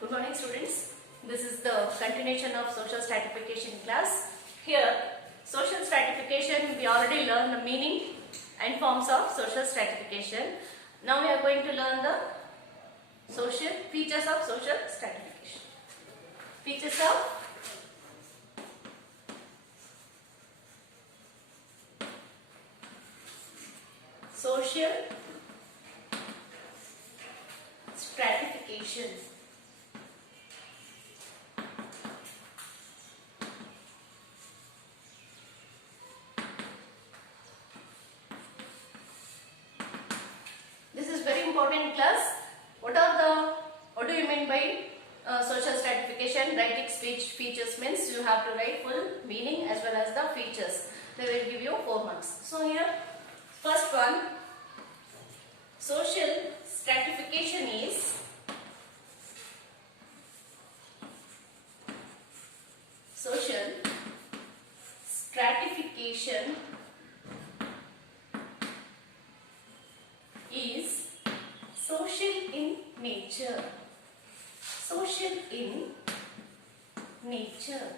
Good morning students. This is the continuation of social stratification class. Here, social stratification, we already learned the meaning and forms of social stratification. Now we are going to learn the features of social stratification. Features of social stratification. This is very important class. What do you mean by social stratification? Writing speech features means you have to write full meaning as well as the features. They will give you 4 marks. So here, first one, social stratification is social in nature. Social in nature.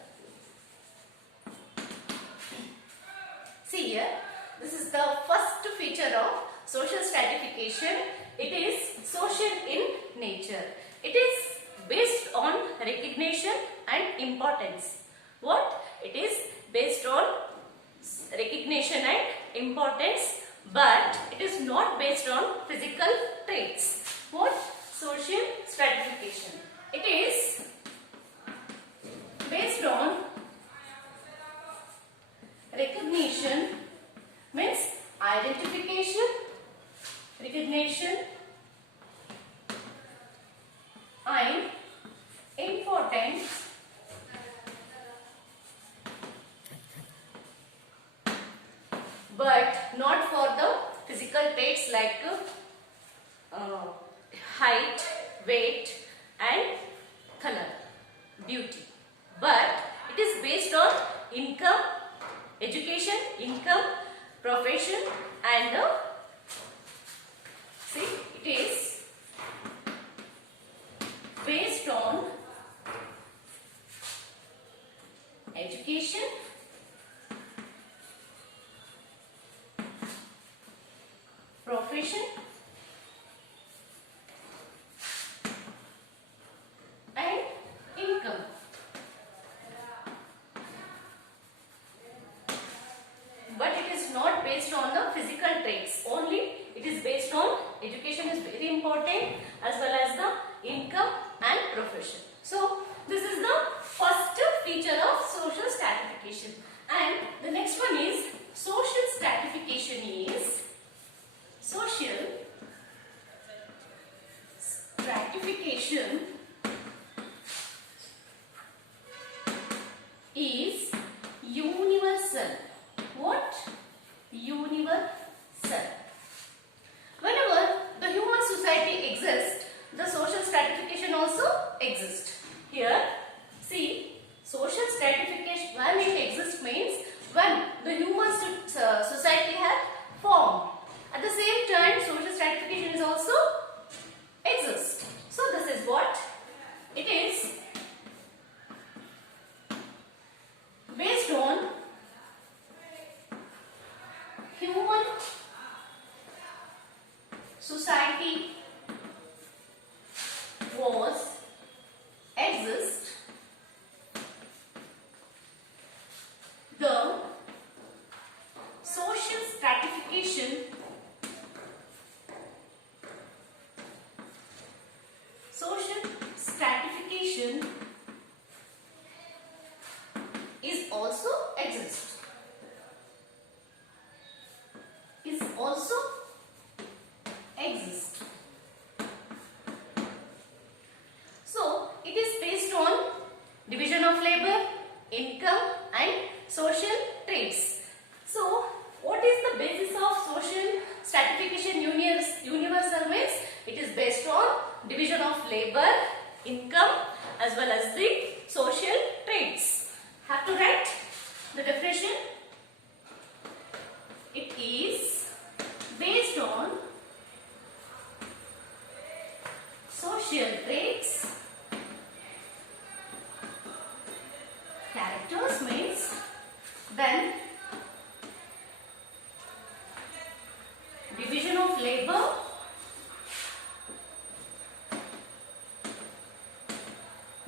See here, this is the first feature of social stratification. It is social in nature. It is based on recognition and importance. What? It is based on recognition and importance, but it is not based on physical traits. What? Social stratification. It is based on recognition, means identification, recognition and importance, but not for the physical traits like height, weight and color, beauty. But it is based on income, education, income, profession and see, it is based on education, profession and income. But it is not based on the physical traits only. It is based on education is very important as well as the income and profession. So this is the first feature of social stratification. And the next one is social stratification is social stratification is universal. What? Universal. Whenever the human society exists, the social stratification also exists. Here, see, social stratification, when it exists means when the human society has formed. At the same time, social stratification is also exists. So this is what it is, based on human society was exist, the social stratification is also exist. So it is based on division of labor, income and social traits. So what is the basis of social stratification universal means? It is based on division of labor, income as well as the social traits. Have to write the definition. It is based on social traits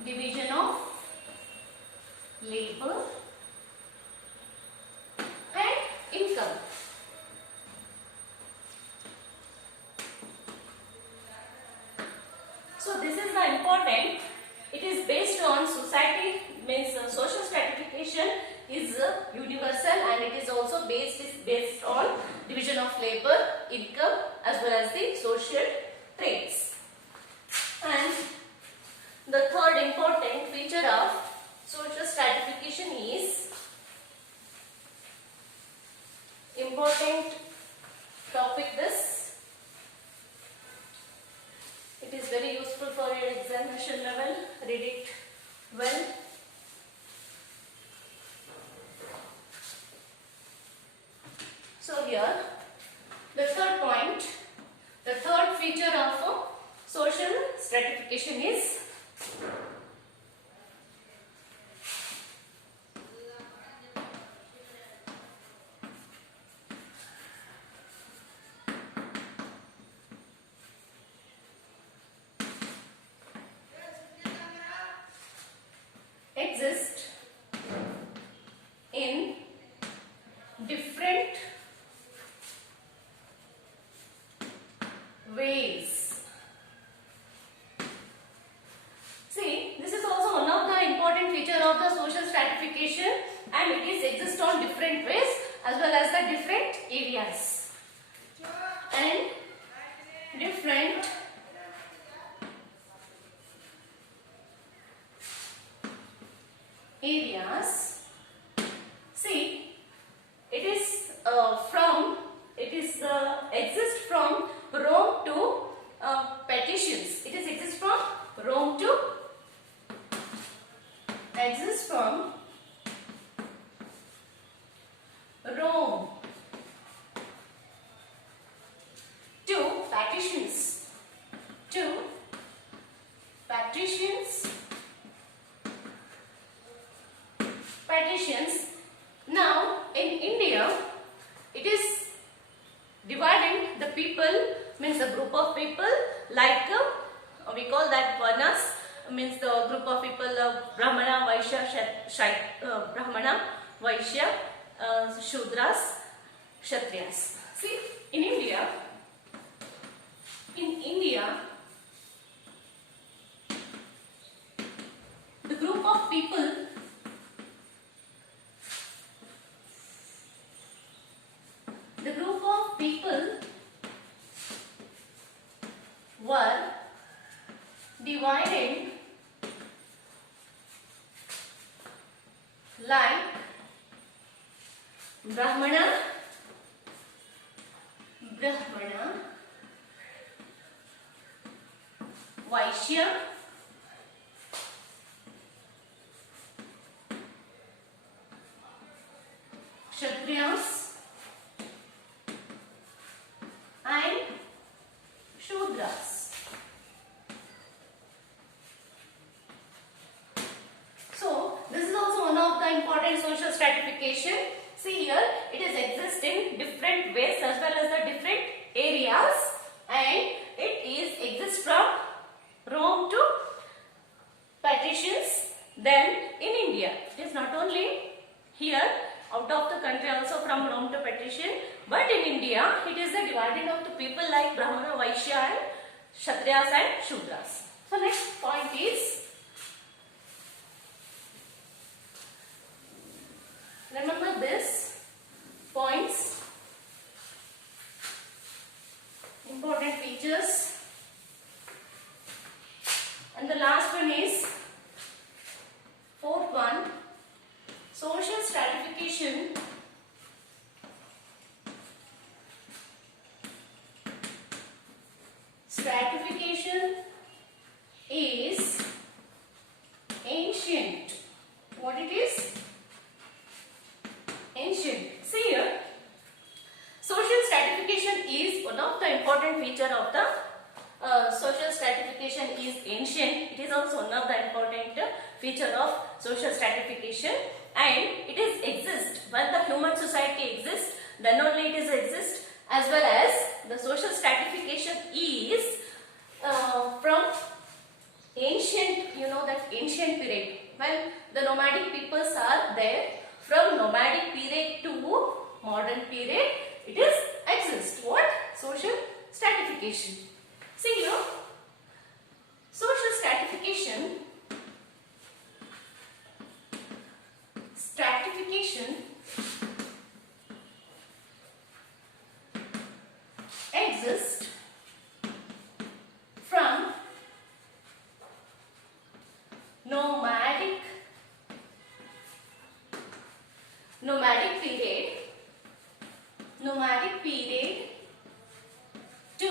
division of labor and income. So this is the important. It is based on society, means social stratification is universal, and it is also based on division of labor, income, as well as the social traits. And the third important feature of social stratification is important topic this. It is very useful for your examination level. Read it well. So here, the third point, the third feature of social stratification is exist in different ways. See, this is also one of the important feature of the social stratification, and it is exist on different ways as well as the different areas and different areas. See, it is exist from Rome to patricians. It is exist from Rome to Rome to patricians. Now in India, it is dividing the people, means a group of people like we call that Varnas, means the group of people Brahmana, Vaishya, Shudras, Kshatriyas. See, in India, the group of people were divided like Brahmana, Vaishya, Kshatriyas and Shudras. So this is also one of the important social stratification. See here, it is exist in different ways as well as the different areas, and it is exist from Rome to patricians. Then in India, it is not only here out of the country, also from Rome to patrician, but in India it is the dividing of the people like Brahmana, Vaishya and Kshatriyas and Shudras. So next point is, remember this points, important features, and the last one is fourth one, social stratification is ancient. What it is? Ancient. See here, social stratification is one of the important feature of the social stratification is ancient. It is also one of the important feature of social stratification, and it is exist when the human society exists, then only it is exist, as well as the social stratification is from ancient, you know that ancient period. When the nomadic peoples are there, from nomadic period to modern period, it is exists. What? Social stratification. See here, social stratification exists from nomadic period to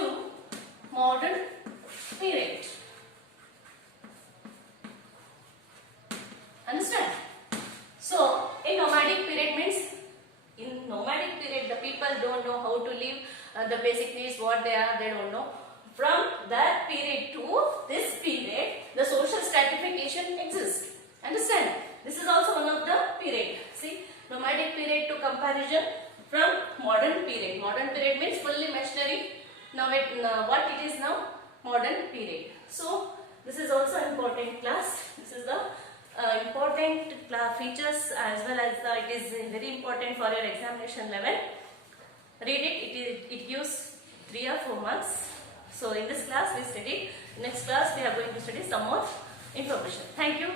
modern period. Understand? So, in nomadic period means, in nomadic period the people don't know how to live, the basic needs what they are, they don't know. From that period to this period, the social stratification exists. Understand? This is also one of the period. See, nomadic period to comparison from modern period. Modern period means fully machinery. Now, what it is now? Modern period. So, this is also important class. This is the important features as well as it is very important for your examination level. Read it. It gives 3 or 4 marks. So in this class we studied. Next class we are going to study some more information. Thank you.